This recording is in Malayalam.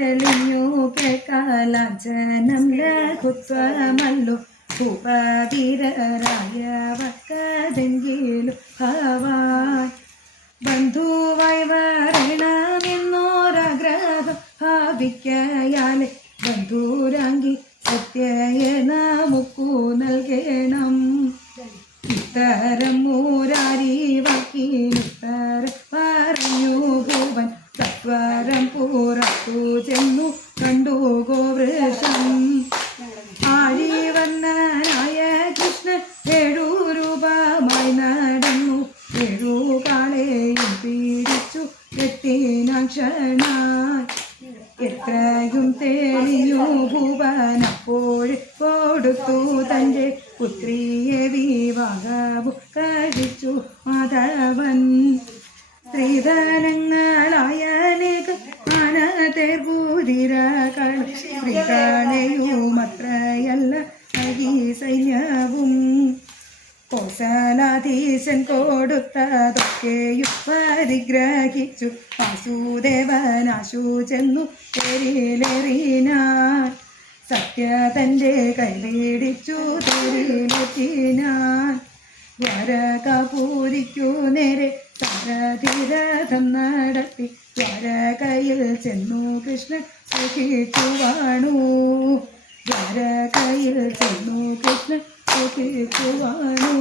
തെളിഞ്ഞു കേൾക്കാലാഞ്ചനം ലഘുത്വമല്ലോ ഭൂപവീരരായവക്കതെങ്കിലും ഭവാൻ ബന്ധുവായി വരണമെന്നോരാഗ്രഹം ഭാവിക്കയാലെ ബന്ധുരാങ്കി സത്യയെ നമുക്കു നൽകണം. ഇത്തരം മൂരാരി വാക്കിനുത്തരം പറഞ്ഞു ഭൂവൻ സത്വരം പുറത്തു ചെന്നു കണ്ടു ഗോവൃഷം. ആഴിവന്നനായ കൃഷ്ണൻ 7 രൂപമായി നടന്നു 7 കാളെയും പീഡിച്ചു കെട്ടിനാക്ഷണായി. എത്രയും തെളിഞ്ഞു ഭൂവനപ്പോൾ കൊടുത്തു തൻ്റെ പുത്രിയെ വിവാഹവും കഴിച്ചു മാധവൻ. സ്ത്രീധനങ്ങളായ ആനതേർഭൂതിരകൾ സ്ത്രീകളെയുമത്രയല്ല ഈ സൈന്യവും. കോസലാധീശൻ കൊടുത്തതൊക്കെയും പരിഗ്രഹിച്ചു വാസുദേവനാശു ചെന്നു തെരിലേറിനാൻ. സത്യ തൻ്റെ കൈപിടിച്ചു തെരിലെത്തിനാൻ. ദ്വാരകാപൂരിക്കു നേരെ സാരഥിരഥം നടത്തി ദ്വാരകയിൽ ചെന്നു കൃഷ്ണൻ സുഖിച്ചു വാണു. ദ്വാരകയിൽ ചെന്നു കൃഷ്ണൻ സുഖിച്ചു വാണു.